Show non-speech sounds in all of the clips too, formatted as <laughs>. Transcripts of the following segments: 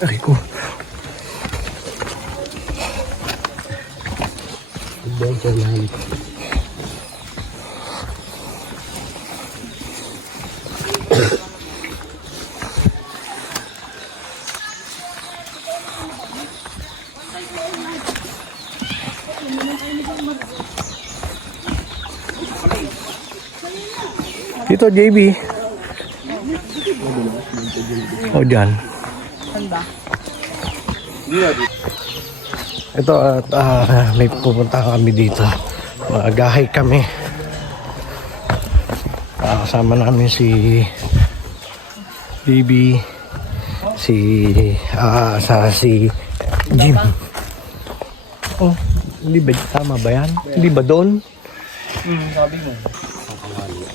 Ay ko. Adventure lang. Dito, JB. O, dyan. Ito, at ah, may pupunta kami dito. Magahay kami. Ah, kasama namin si BB, si ah, sa si Jim. Oh, hindi ba tama ba yan? Hindi ba doon?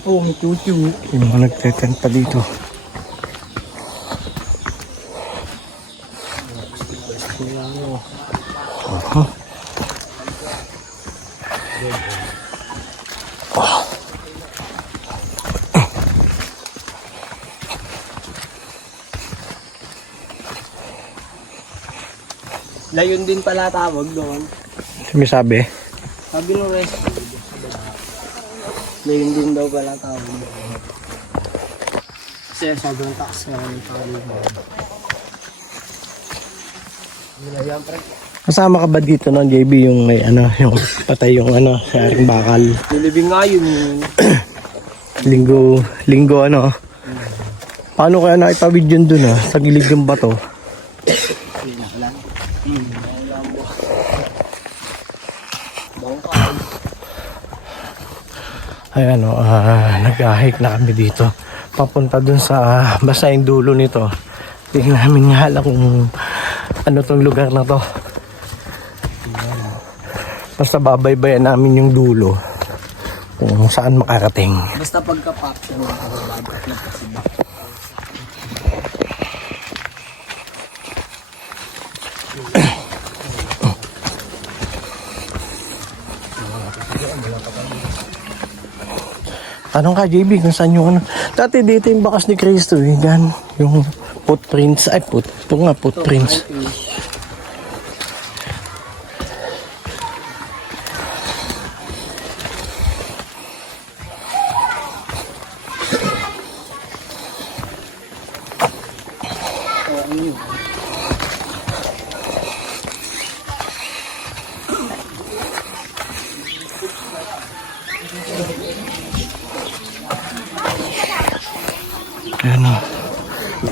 Oo, may chuchu. Yung mga nagtetent pa dito. Layon din pala tawag doon. Sumisabi. Sabi nung rest. Layon din daw pala tawag doon. Kasi sobrang taas nga ng tawag doon. Yan, pre. Kasama ka ba dito no, JB, yung may ano, yung patay yung ano, sa aking bakal. Nilibing nga yun yun. <clears throat> Linggo, linggo ano. Paano kaya nakitawid yun dun ah, sa gilid ng bato? Ay ano, ah, nag-hike na kami dito. Papunta dun sa basta yung dulo nito. Tingnan namin nga lang kung ano tong lugar na to. Basta babaybayan namin yung dulo kung saan makarating. Basta pagka-pop siya mga kababagat na kasi Tanong ka, JB, kung saan yung ano. Dati dito yung bakas ni Cristo, eh. Yan, yung footprints. Ay, foot, ito nga, footprints.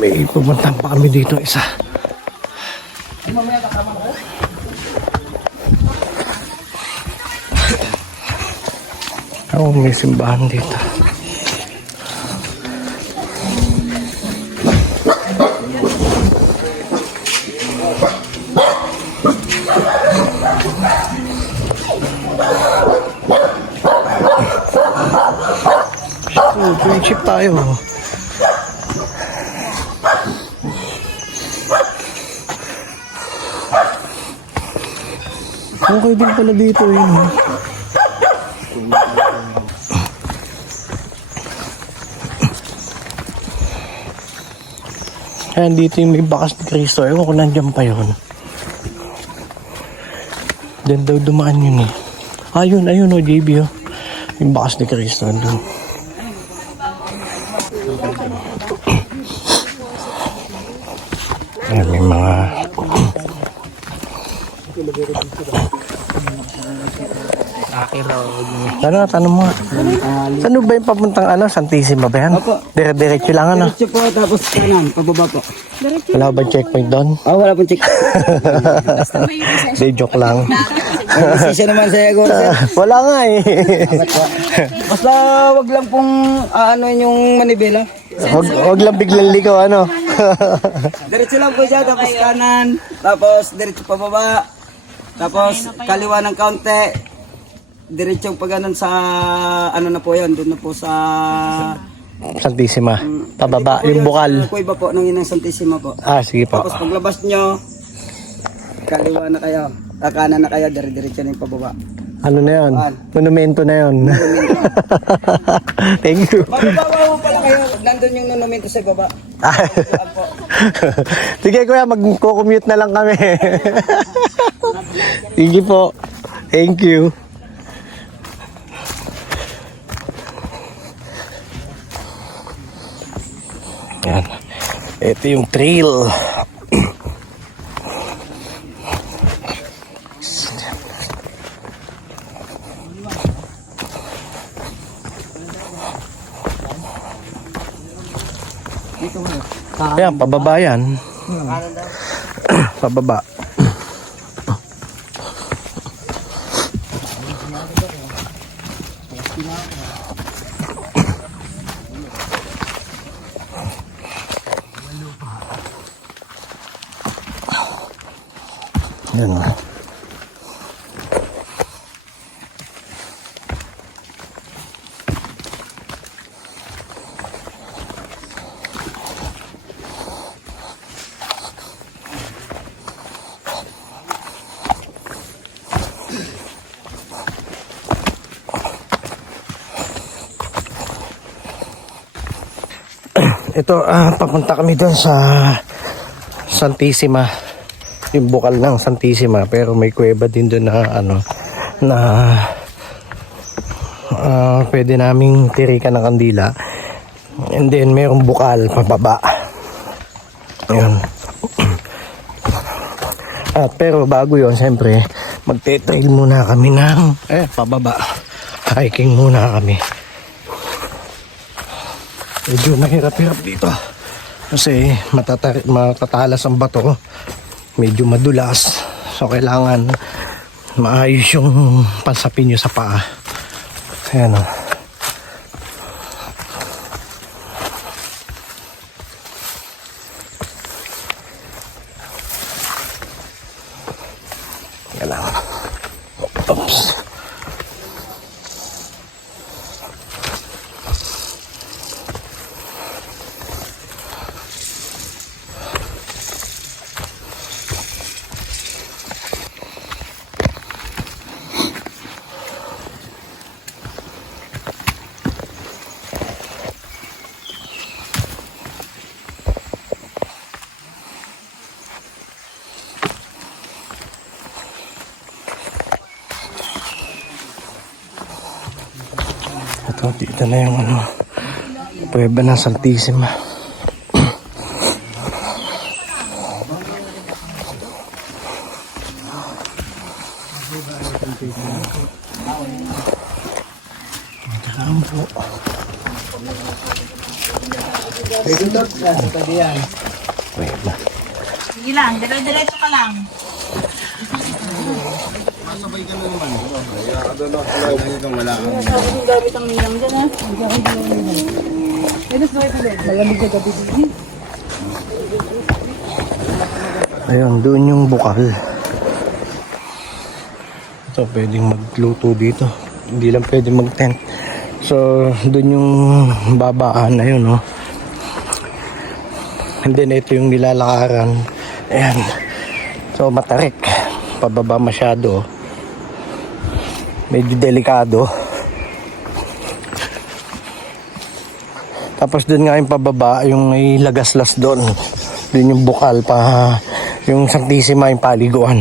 May pumuntahan pa kami dito isa. Oo, may simbahan dito. Oh, friendship tayo. Okay din pala dito yun. oh. Ayan, dito yung may bakas ni Cristo. Ewan ko nandiyan pa yun. Diyan daw dumaan yun eh. Ayun, ayun o, JB oh. Yung bakas ni Cristo doon. Ayan, may mga Akin raw. Ano, tanong mo nga. Saan ba yung papuntang ano? Santissima ba yan? Opo. Dire-diretso lang ano? Diretso po, tapos kanan, pababa po. Wala ba checkpoint doon? Ah, wala pong check. <laughs> Hindi, joke lang. Sisya naman sa Ego, sir. <laughs> Wala nga eh. Basta wag lang pong ano yung manibela. Huwag, huwag lang biglang ligaw ano. <laughs> Diretso lang po siya, tapos kanan, tapos diretso pababa, tapos kaliwa ng kaunti, diretso pa ganun sa ano na po yun, doon na po sa Santissima. Pababa, Ito po yung yun, bukal. Sa kuiba po ng Inang Santissima po. Ah, sige po. Tapos paglabas nyo, kaliwa na kayo, kanan na kayo, dire-diretso na yung pababa. Ano na yun? Saan? Monumento na yun. <laughs> Thank you. Mababawa mo pala kayo, nandun yung nunumento sa baba. <laughs> Sige kuya, magko-commute na lang kami. <laughs> Sige po. Thank you. Ito yung trail. Ayan, pababa yan. <clears throat> pababa. Yan. <clears throat> Ito, ah, papunta kami doon sa Santissima. Yung bukal ng Santissima. Pero may kuweba din doon na ano, na ah, pwede naming tirikan ng kandila. And then, mayroong bukal pababa. Ayun. <clears throat> At pero bago yon siyempre, magte-trail muna kami ng, eh, pababa. Hiking muna kami. Medyo mahirap-hirap dito. Kasi matatalas ang bato. Medyo madulas. So kailangan maayos yung pansapin nyo sa paa. Ayan o. Yan lang. Oops. Ito, na yung ano, prueba ng Santissima. Diyan po. Wait na. Sige lang, dire-diretso ka lang. Gamit ang nilang dyan ha. Malamig na gabi din. Ayun, doon yung bukal. Ito, pwedeng magluto dito. Hindi lang pwedeng mag-tent. So, doon yung babaan na yun, no? And then, ito yung nilalakaran. Ayan. So, matarik. Pababa masyado. Medyo delikado. Tapos doon nga yung pababa, yung may lagaslas doon. Doon yung bukal pa, yung Santissima yung paliguan.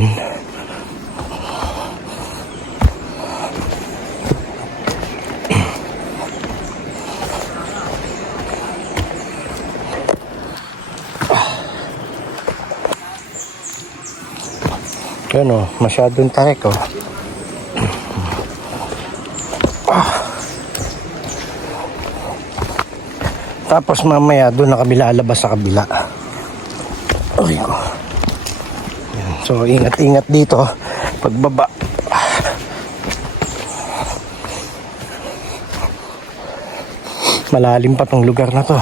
Yun o, masyadong tarik o. Tapos mamaya doon na kami lalabas sa kabila. Okay. Yan. So ingat-ingat dito pagbaba. Malalim pa tong lugar na to.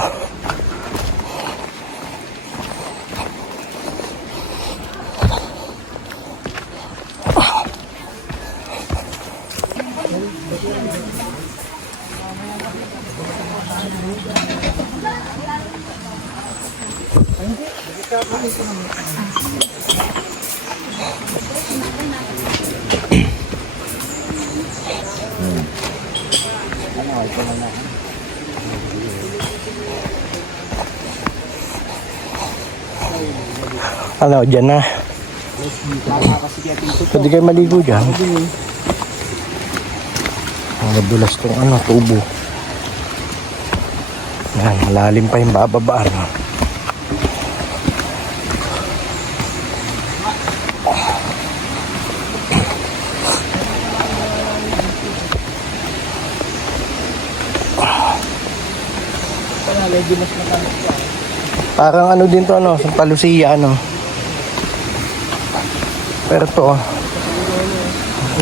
Ano, dyan na. Pwede kayo maligo dyan. Ang madulas tong ano, tubo. Yan, malalim pa yung bababaan. Parang ano din to ano, sa Palusia ano. Pero to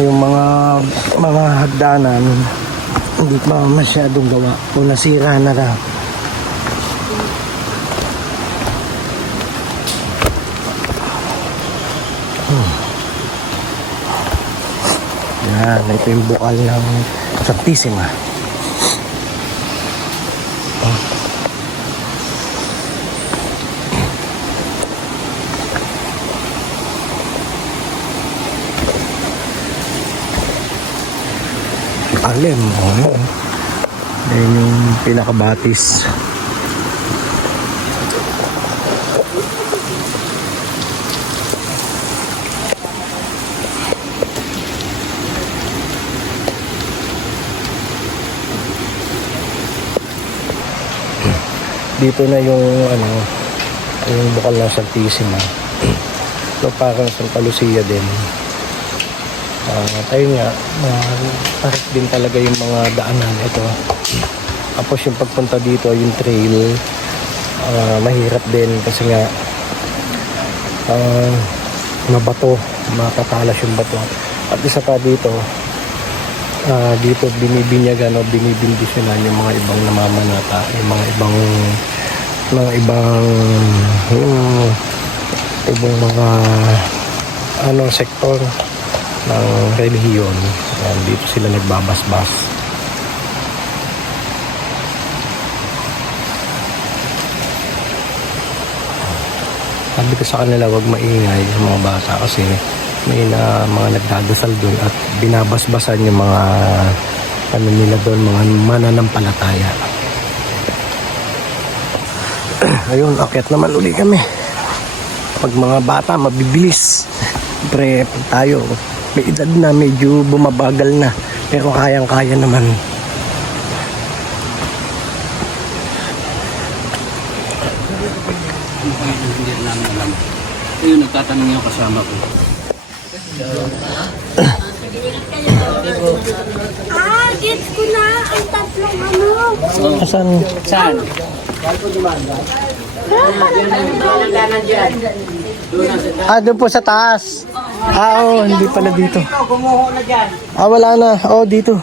yung mga mga hagdanan hindi pa masyadong gawa o nasira na lang. Hmm. Yan, ito yung bukal ng Santissima. Alim, oo. Yan yung pinakabatis. Dito na yung ano, yung bukal ng Santissima. So parang Santa Lucia din. Ah, ayun nga, uh, din talaga yung mga daanan ito. Tapos yung pagpunta dito, yung trail, ah, mahirap din kasi nga ah, mabato, matatalas yung bato. At isa pa dito, ah, dito binibinyagan o binibindisyonan yung mga ibang namamanata, yung mga ibang mga ibang yung ibang mga ano sektor ng relihiyon. Ayan, dito sila nagbabasbas. Sabi ko sa kanila wag maingay yung mga bata kasi may na mga nagdadasal doon at binabasbasan yung mga ano nila doon, mga mananampalataya. <clears throat> Ayun, akyat naman uli kami. Pag mga bata, mabibilis. <laughs> Pre, tayo, may edad na, medyo bumabagal na. Pero kayang-kaya naman. Hindi namin alam. Ayun, nagtatanong yung kasama ko. Ah, gets ko na ang tatlong ano. Asan? Saan? Ah, doon po sa taas. Ah, oo, hindi pala dito. Kumuho na dyan. Ah, wala na. Oo, dito.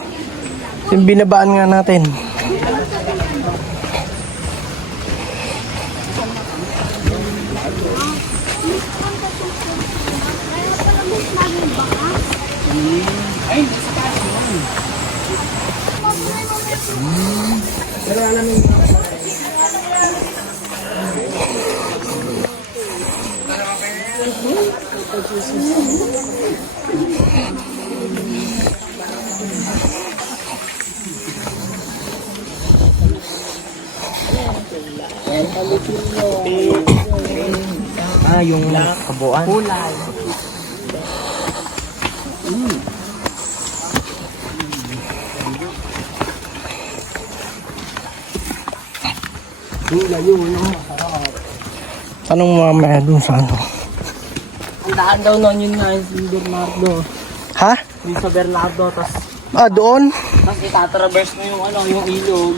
Yung binabaan nga natin. Ah, yung kabuuan. Kulay. Tanong mo mamaya dun sa ano? Daan daw nun yun nga yung Bernardo. Ha? Yung sa Bernardo, tas, Ah, doon? tas itatraverse mo yung ano, yung ilog.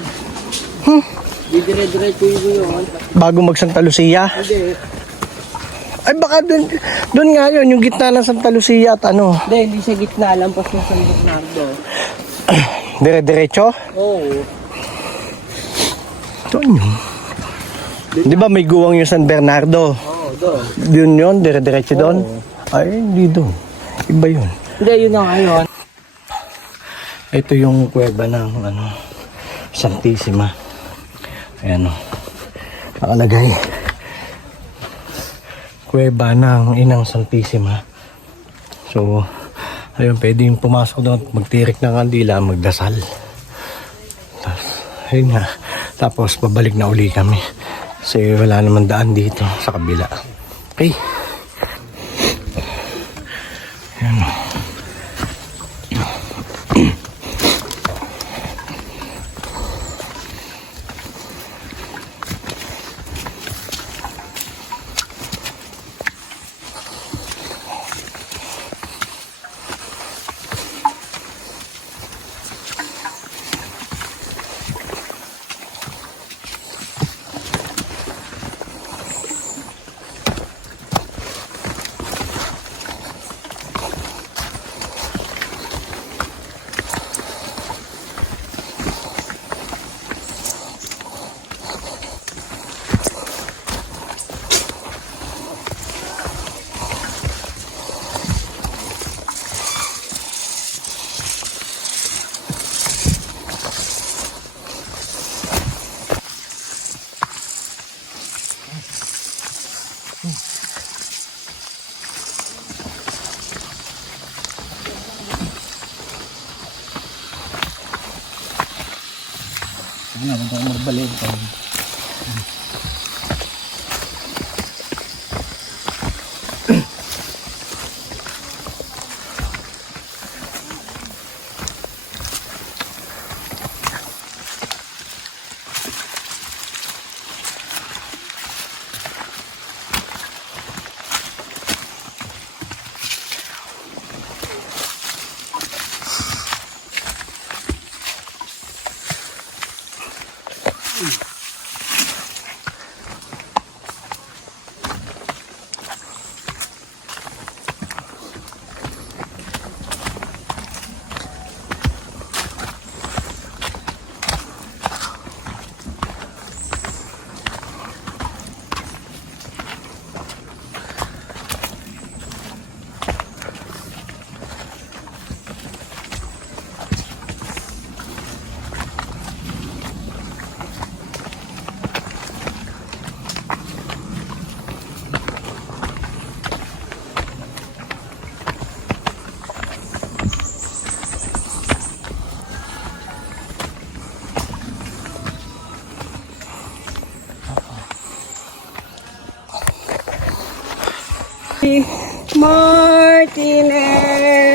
Hmm. Didire-diretso yun yun. Bago mag Santa Lucia? Hindi, Ay baka doon, doon nga yun, yung gitna ng Santa Lucia at ano, hindi, hindi sa gitna, lampas mo sa Bernardo. <clears throat> dire-diretso? Oo. Doon yun. Di ba may guwang yung San Bernardo? Oo, doon. Yun yun, dire-diretso doon? Ay, hindi doon. Iba yun. Hindi, yun na ngayon. Ito yung kuweba ng ano, Santissima. Ayan o. Nakalagay. Kuweba ng Inang Santissima. So, ayun, pwedeng pumasok doon, magtirik ng kandila, magdasal. Tapos, ayun nga. Tapos, babalik na uli kami Kasi wala naman daan dito sa kabila. Okay. Ayan. Ano, huwag 的呢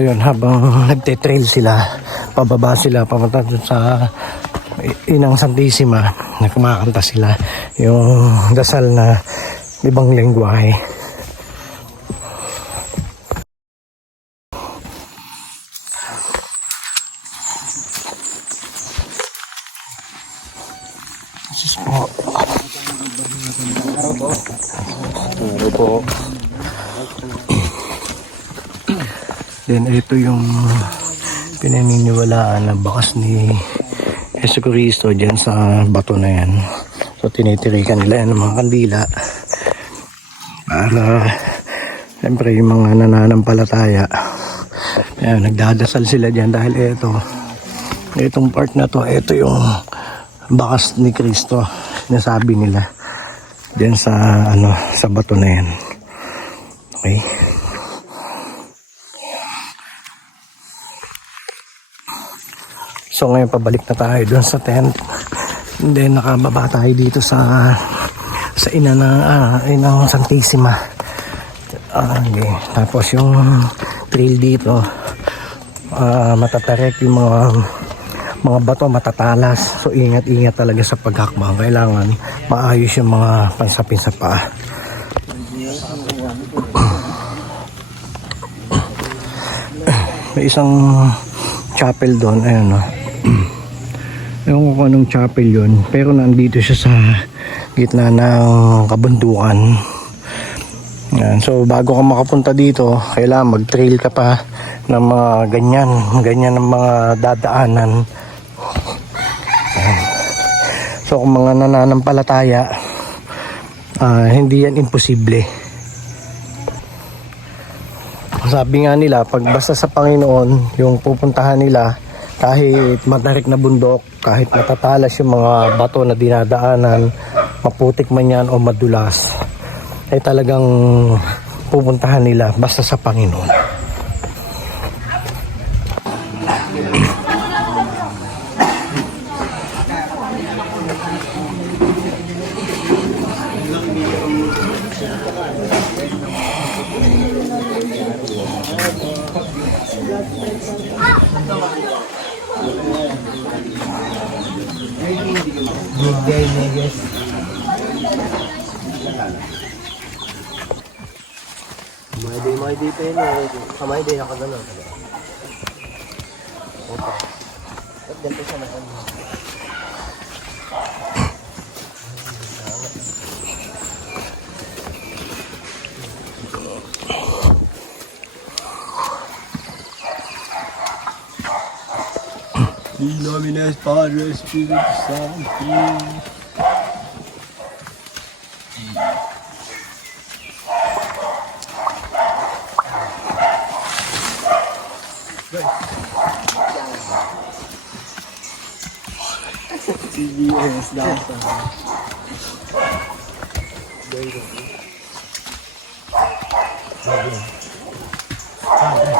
Ayun, habang nagte-trail sila, pababa sila, papunta dun sa Inang Santissima, na kumakanta sila yung dasal na ibang lengguwahe. Sus po. Araw po. Then ito yung pinaniniwalaan na bakas ni Yesu Cristo dyan sa bato na yan. So tinitirikan nila yan ng mga kandila. Para siyempre yung mga nananampalataya. Ayan, nagdadasal sila dyan dahil ito itong part na to ito yung bakas ni Kristo sinasabi nila dyan sa ano sa bato na yan. Okay So ngayon pabalik na tayo doon sa tent. And then nakababa tayo dito sa sa ina na ah, inang Santissima. Ah, okay. Tapos yung trail dito ah, matatarik yung mga mga bato matatalas. So ingat-ingat talaga sa paghakbang. Kailangan maayos yung mga pansapin sa paa. May isang chapel doon, ayun no. Ewan ko kung anong chapel yun, pero nandito siya sa gitna ng kabundukan. Yan. So bago ka makapunta dito, kailangan mag-trail ka pa ng mga ganyan, ganyan ng mga dadaanan. So kung mga nananampalataya, ah, hindi yan imposible. Sabi nga nila, pag basta sa Panginoon, yung pupuntahan nila, kahit matarik na bundok, kahit matatalas yung mga bato na dinadaanan, maputik man yan o madulas, ay talagang pupuntahan nila basta sa Panginoon. Ah, Good day, Neges. May day, may day pa yun eh. Sa may day, nakagano. Opa. Ba't ganito siya nakagano? In nomine that's Spiritus Sancti. the daw sa the Bago.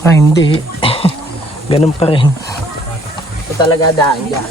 Ah, hindi. <laughs> Ganun pa rin. Ito talaga daan dyan.